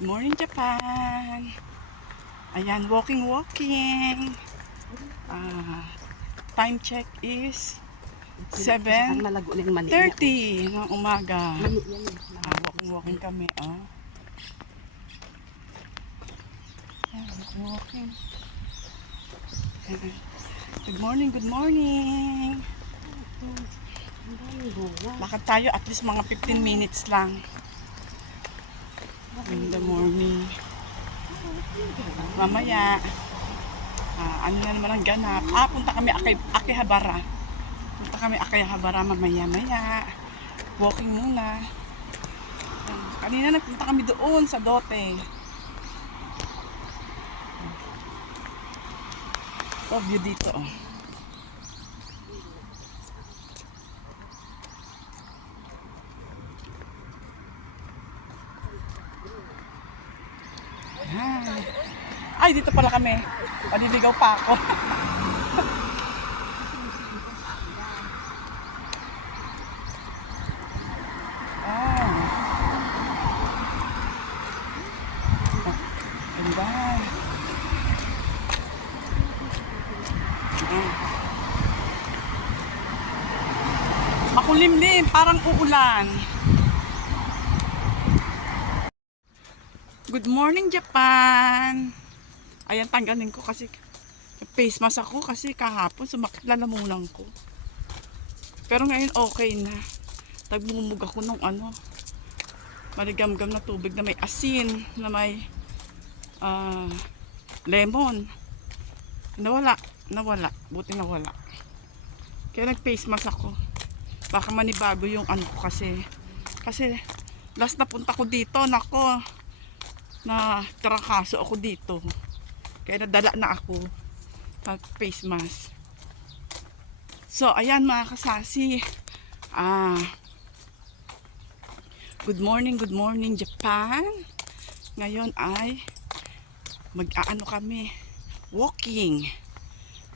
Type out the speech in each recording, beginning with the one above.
Good morning, Japan. Ayan, walking. Time check is 7:30 ng umaga. Walking kami. Walking. Good morning. Lakad tayo at least mga 15 minutes lang. In the morning. Mamaya, ano na naman ang ganap. Punta kami Akihabara. Mamaya. Walking muna. Kanina nagpunta kami doon sa Dote. View dito. Ay, dito pala kami. Paliligaw pa ako. Ganda. Makulimlim, parang uulan. Good morning, Japan. Ayan, tanggalin ko kasi face mask ako kasi kahapon sumakit lalamunan ko. Pero ngayon okay na. Nagbumumug ako nung maligamgam na tubig na may asin, na may lemon. Nawala. Buti nawala. Kaya nag-face mask ako. Baka manibago yung ko kasi. Kasi last na punta ko dito, nako, na trangkaso ako dito. Kaya nadala na ako ng face mask. So, ayan mga kasasi. Good morning, Japan. Ngayon ay mag-aano kami. Walking.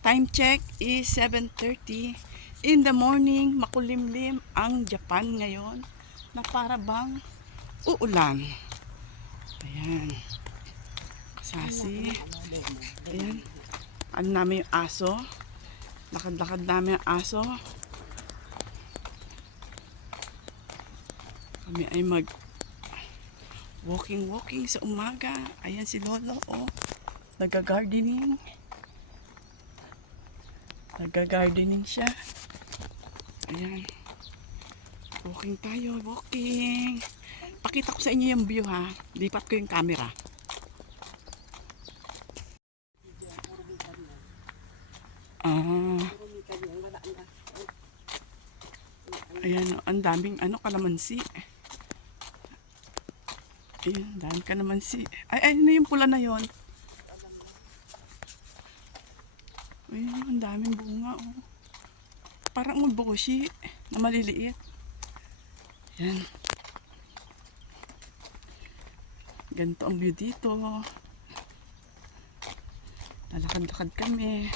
Time check is 7:30 in the morning. Makulimlim ang Japan ngayon na para bang uulan. Ayan. Kasasi. Ayan. Ano namin yung aso. Lakad-lakad namin ang aso. Kami ay mag walking sa umaga. Ayan si Lolo, nag-gardening siya. Ayan. Walking tayo, walking. Pakita ko sa inyo yung view, ha. Lipat ko yung camera. Ayan, ang daming kalamansi. Ayan, daming kalamansi. Ay, ano yung pula na yon? Ayan, ang daming bunga, Parang magboshi na maliliit. Ayan. Ganito ang view dito. Lalakad-lakad kami.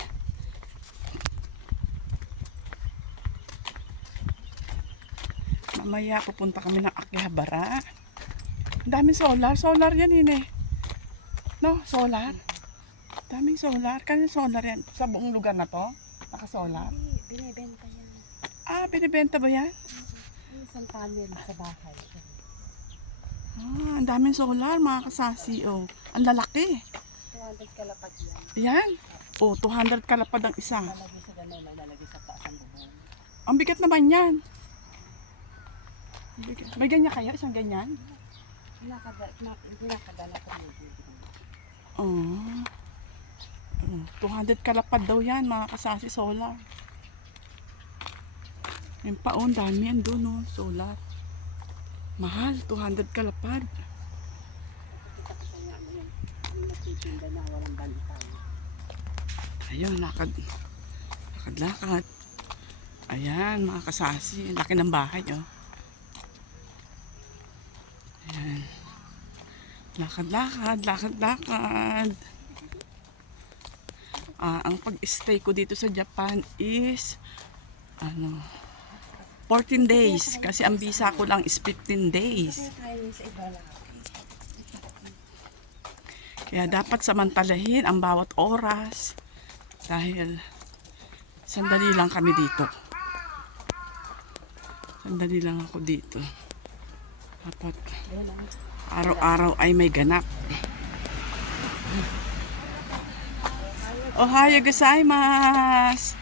Mamaya pupunta kami ng Akihabara. Ang daming solar. Solar yan No, solar. Daming solar. Kanya solar yan. Sa buong lugar na to? Naka-solar? Binibenta yan. Binibenta ba yan? Isang panel sa bahay. Ang daming solar, mga kasasi, Ang lalaki. 200 kalapad yan. Ayan. 200 kalapad ang isa. Lalagay sa gano'n, lalagay sa taas ang bubong. Ang bigat naman yan. May ganyan kayo? Isang ganyan? Pinakadala ko mo. 200 kalapad daw yan, mga kasasi, solar. Yung paon, dami yan doon, solar. Mahal, 200 kalapad. Kita ko sa nga yung natitinda na walang bantay. Ayun, lakad. Ayan, mga kasasi, laki ng bahay, Ayan. Lakad. Ang pag-stay ko dito sa Japan is 14 days kasi ang visa ko lang is 15 days. Kaya dapat samantalahin ang bawat oras dahil sandali lang kami dito. Sandali lang ako dito. Dapat araw-araw ay may ganap. Ohayo gozaimasu.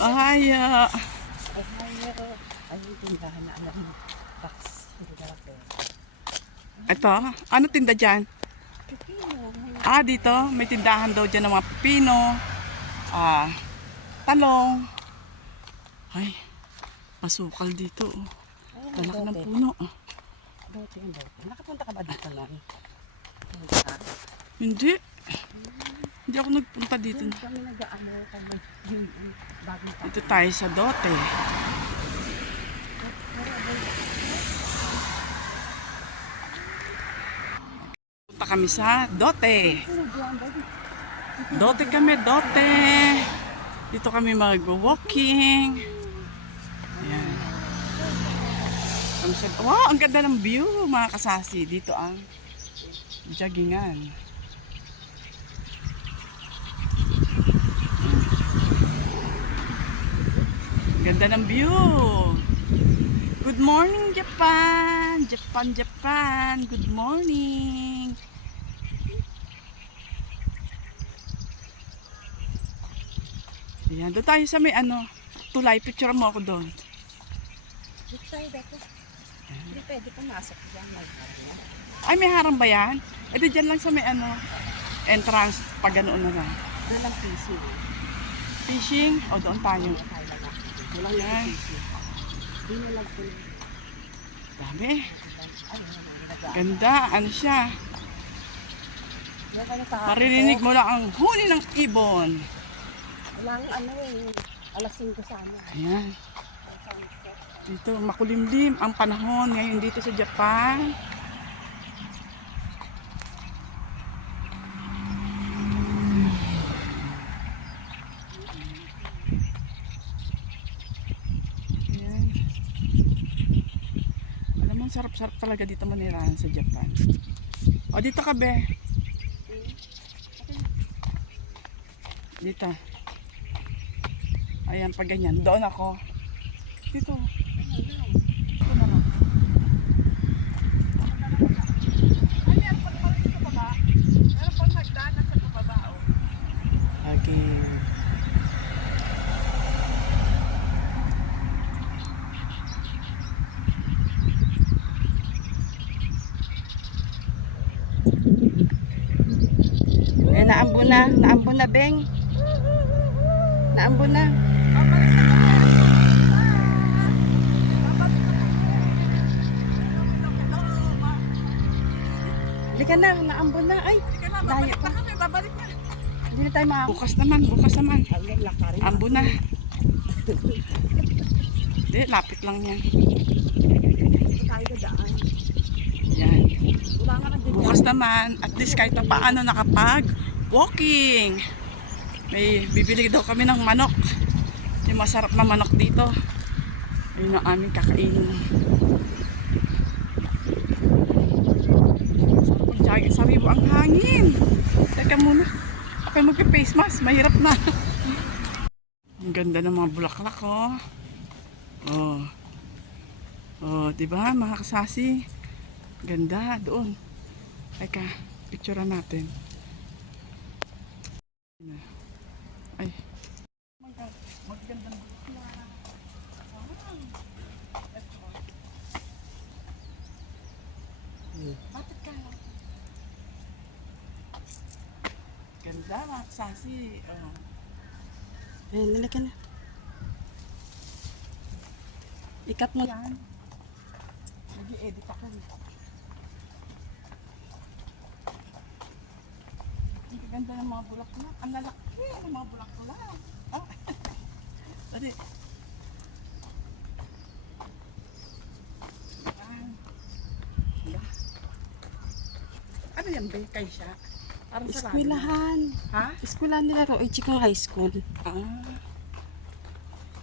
Ohayo. Ay, tindahan na alam mo. Box. Ito, ano tinda dyan? Ah, dito, may tindahan daw dyan ng mga pipino, talong. Ay, masukal dito. Talak ng puno. Dote yun, dote. Nakapunta ka ba dito noon? Hindi. Hindi ako nagpunta dito. Kami nag-aamo kami yung bagong pa. Dito tayo sa Dote. Punta kami sa Dote. Dote kami, Dote. Dito kami mag-walking. Ayan. Wow, ang ganda ng view, mga kasasi. Dito ang joggingan. Ganda ng view. Good morning, Japan. Japan, Japan. Good morning. Ayan, doon tayo sa may tulay. Picture mo ako doon. Dito tayo dito. Hindi pwede pumasok dyan. Ay, may harang ba yan? E di dyan lang sa may entrance. Pag ganoon na lang. Walang PC. Fishing? O, doon tayo. Walang Ayan. PC. Hindi na lang po. Dami. Ganda. Ano siya? Maririnig mo lang ang huni ng ibon. Walang alas 5 sana. Ayan. Dito, makulimlim ang panahon ngayon dito sa Japan. Ayan. Alam mo, sarap-sarap talaga dito manirahan sa Japan. O, dito ka, be. Dito. Ayan, pag ganyan. Doon ako. Dito. Dito na lang. Ay, meron pa naman dito sa baba. Meron pang nagdaanan sa baba, oh. Okay. Eh, naambo na, Beng. Naambo na. Halika na, naambo na. Ay, layo pa. Babalik na. Hindi na tayo bukas naman. Ayun, lakarin. Ambo na. Hindi, lapit lang yan. Dito tayo dadaan. Yan. Wala nga nagdadaan. Bukas naman, at least kahit na paano nakapag-walking. May bibili daw kami ng manok. Yung masarap na manok dito. Yun ang aming kakainin. Sarap ang saribo ang hangin. Teka muna. Okay, mag-face mask. Mahirap na. Ang ganda ng mga bulaklak, oh. Oh. Oh, diba mga kasasi? Ganda doon. Teka, picturean natin. Ay. Magandang bakit ka? Ganda mga kasasi. Oh. Ayun, nalika na. Ikat mo. Yan. Nag-i-edit ako. Ang ganda ng mga bulaklak. Ang lalaki ng mga bulaklak. Ah. Dali. Ano yan ba? Kay siya? Parang sarado. Eskwelahan. Ha? Eskwelahan nila ro. Chikang high school. Ah.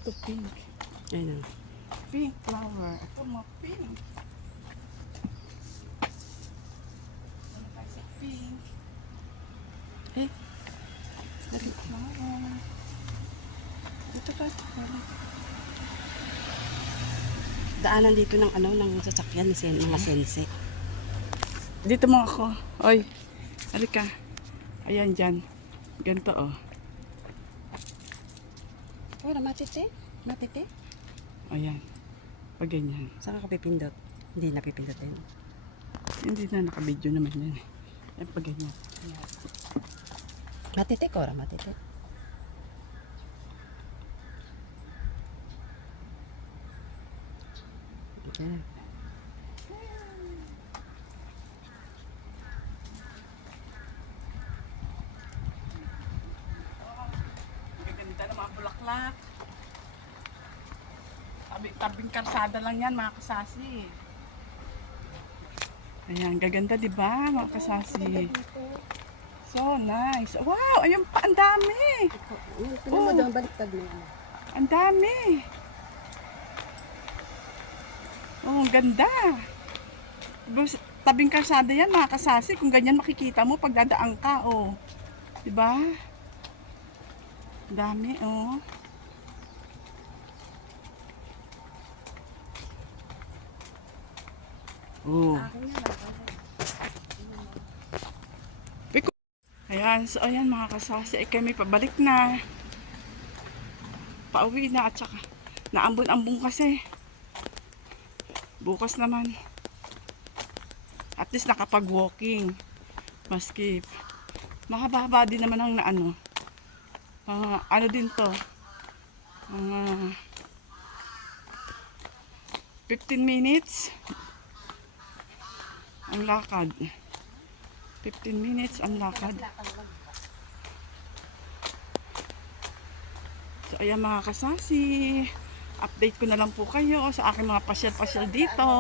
Ito pink. Ayun. Pink flower. Ito mga pink. Ano tayo sa walking. Eh, dali. Dito ka. Daanan dito ng ano, ng sasakyan, mga sense. Dito mo ako. Oy, halika. Ayan dyan. Ganito oh. Wala, matite. Matite. Ayan. Pag ganyan. Saan ka pipindot? Hindi na pipindutin. Hindi na nakabidyo naman yan. Ayan pag ganyan. Matite ko, matite. Okay. Gaganda ng mga bulaklak. Tabing kalsada lang yan mga kasasi. Ayan, gaganda di ba mga kasasi? So nice. Wow, ayun pa, ang dami. Tignan mo doon, baliktad mo. Ang dami. Oh, ang ganda. Tabing kalsada yan mga kasasi. Kung ganyan makikita mo pag dadaan ka, oh. Diba? Ang dami, oh. Oh. Ayan, so ayan mga kasasi, ay kami pabalik na. Pauwi na at saka naambon-ambon kasi. Bukas naman. At least nakapag-walking. Maski mahaba-haba din naman ang naano. Ano din to. 15 minutes ang lakad. 15 minutes ang lakad. So ayan mga kasasi, update ko na lang po kayo sa aking mga pasyal-pasyal dito.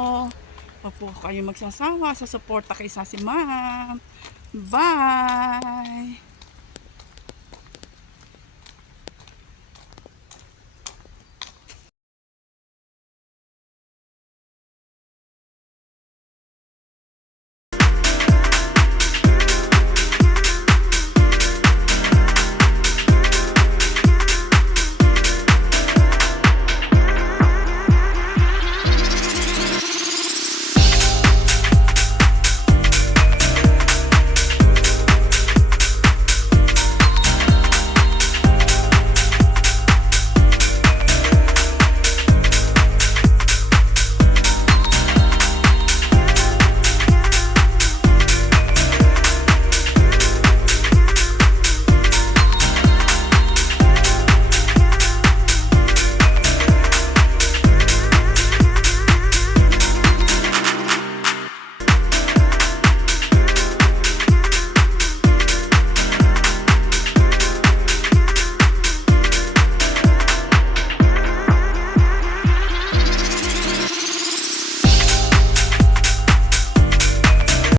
Huwag po kayo magsasawa sa suporta kay Sasi Ma'am. Bye!